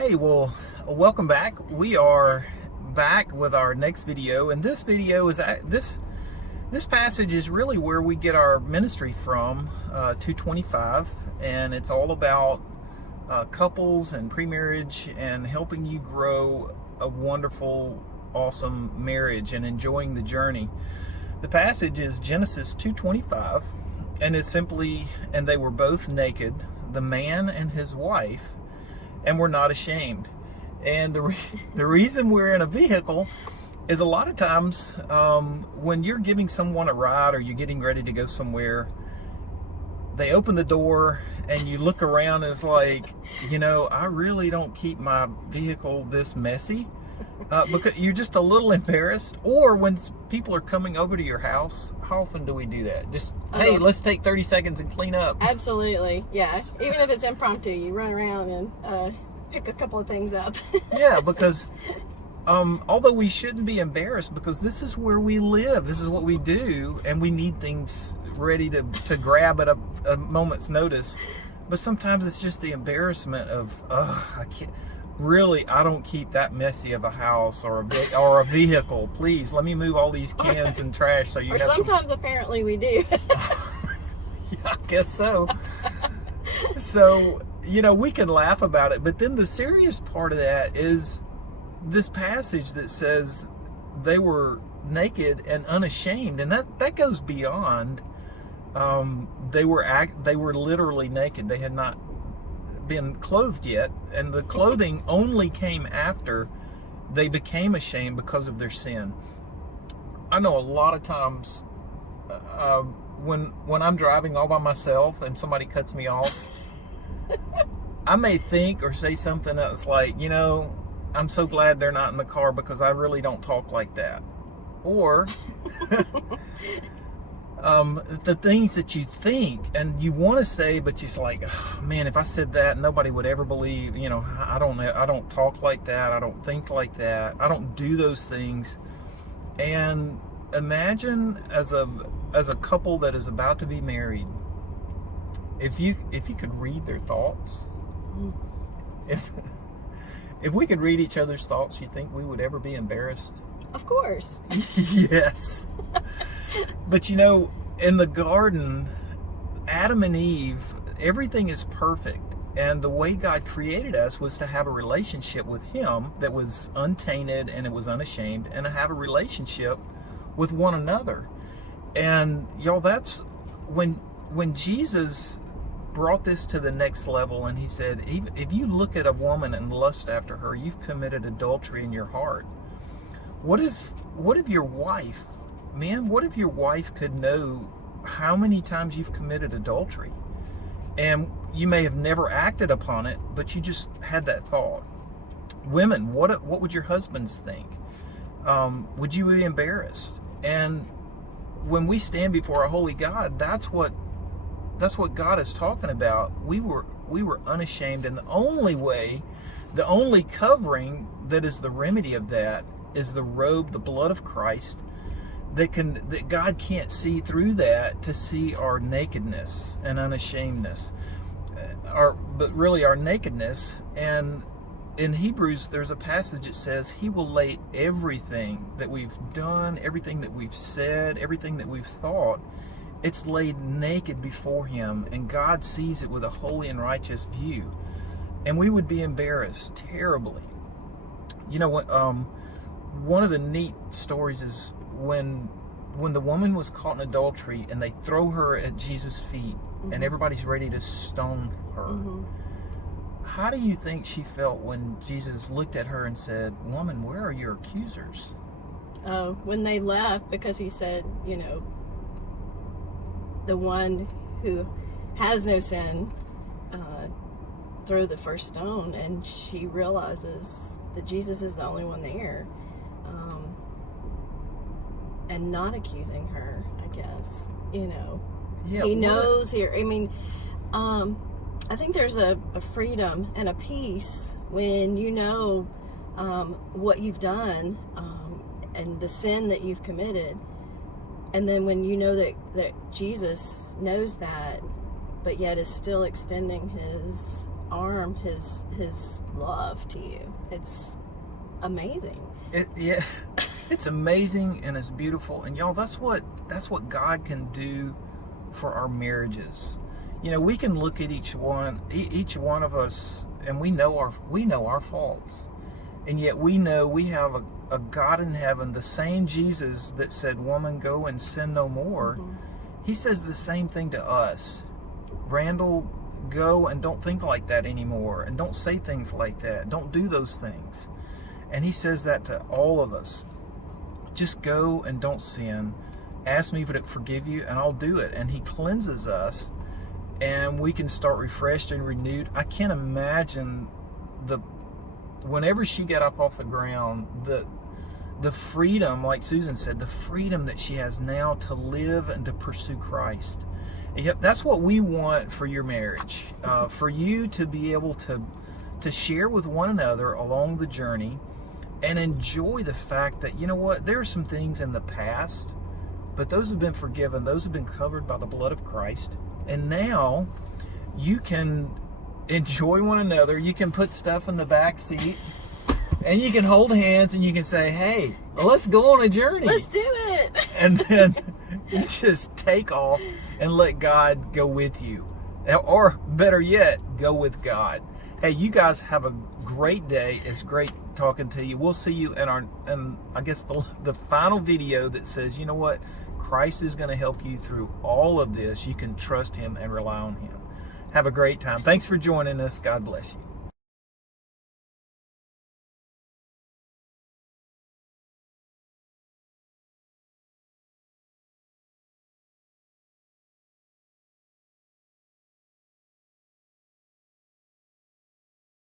Hey, well, welcome back. We are back with our next video, and this video is this passage is really where we get our ministry from, 225, and it's all about couples and pre-marriage and helping you grow a wonderful, awesome marriage and enjoying the journey. The passage is Genesis 2:25, and it's simply, and they were both naked, the man and his wife, and we're not ashamed. And the reason we're in a vehicle is a lot of times when you're giving someone a ride or you're getting ready to go somewhere, they open the door and you look around and it's like, I really don't keep my vehicle this messy because you're just a little embarrassed. Or when people are coming over to your house, how often do we do that? Just, hey, let's take 30 seconds and clean up. Absolutely, yeah. Even if it's impromptu, you run around and pick a couple of things up. Yeah, because although we shouldn't be embarrassed, because this is where we live, this is what we do, and we need things ready to grab at a moment's notice. But sometimes it's just the embarrassment of, I can't. Really, I don't keep that messy of a house or a vehicle. Please, let me move all these cans and trash so you or have sometimes apparently we do. Yeah, I guess so. So, we can laugh about it, but then the serious part of that is this passage that says they were naked and unashamed, and that goes beyond. They were literally naked. They had not been clothed yet, and the clothing only came after they became ashamed because of their sin. I know a lot of times when I'm driving all by myself and somebody cuts me off, I may think or say something that's like, I'm so glad they're not in the car because I really don't talk like that. Or the things that you think and you want to say, but just like, oh, man, if I said that, nobody would ever believe. I don't talk like that. I don't think like that. I don't do those things. And imagine as a couple that is about to be married, if you could read their thoughts, if we could read each other's thoughts, you think we would ever be embarrassed? Of course. Yes. But in the garden, Adam and Eve, everything is perfect. And the way God created us was to have a relationship with Him that was untainted and it was unashamed, and to have a relationship with one another. And y'all, that's when Jesus brought this to the next level, and He said, if you look at a woman and lust after her, you've committed adultery in your heart. What if your wife, man, what if your wife could know how many times you've committed adultery? And you may have never acted upon it, but you just had that thought. Women, what would your husbands think? Would you be embarrassed? And when we stand before a holy God, that's what God is talking about. We were unashamed, and the only covering that is the remedy of that is the robe, the blood of Christ, that God can't see through that to see our nakedness and unashamedness, but really our nakedness. And in Hebrews, there's a passage that says He will lay everything that we've done, everything that we've said, everything that we've thought, it's laid naked before Him, and God sees it with a holy and righteous view. And we would be embarrassed terribly. One of the neat stories is when the woman was caught in adultery and they throw her at Jesus' feet, mm-hmm. and everybody's ready to stone her. Mm-hmm. How do you think she felt when Jesus looked at her and said, "Woman, where are your accusers?" Oh, when they left, because He said, the one who has no sin, throw the first stone, and she realizes that Jesus is the only one there. And not accusing her, I guess, Yeah, He knows here. I mean, I think there's a freedom and a peace when what you've done, and the sin that you've committed. And then when that Jesus knows that, but yet is still extending His arm his love to you. It's amazing. Yeah, it's amazing and it's beautiful. And y'all, that's what God can do for our marriages. You know, we can look at each one of us, and we know our faults, and yet we know we have a God in heaven, the same Jesus that said, "Woman, go and sin no more." Mm-hmm. He says the same thing to us. Randall, go and don't think like that anymore, and don't say things like that. Don't do those things. And he says that to all of us. Just go and don't sin. Ask me to forgive you, and I'll do it. And he cleanses us, and we can start refreshed and renewed. I can't imagine whenever she got up off the ground, the freedom, like Susan said, the freedom that she has now to live and to pursue Christ. And yep, that's what we want for your marriage, for you to be able to share with one another along the journey and enjoy the fact that, you know what, there are some things in the past, but those have been forgiven. Those have been covered by the blood of Christ. And now you can enjoy one another. You can put stuff in the back seat and you can hold hands and you can say, hey, let's go on a journey. Let's do it. And then you just take off and let God go with you. Or better yet, go with God. Hey, you guys have a great day. It's great talking to you. We'll see you in I guess the final video that says, you know what? Christ is going to help you through all of this. You can trust him and rely on him. Have a great time. Thanks for joining us. God bless you.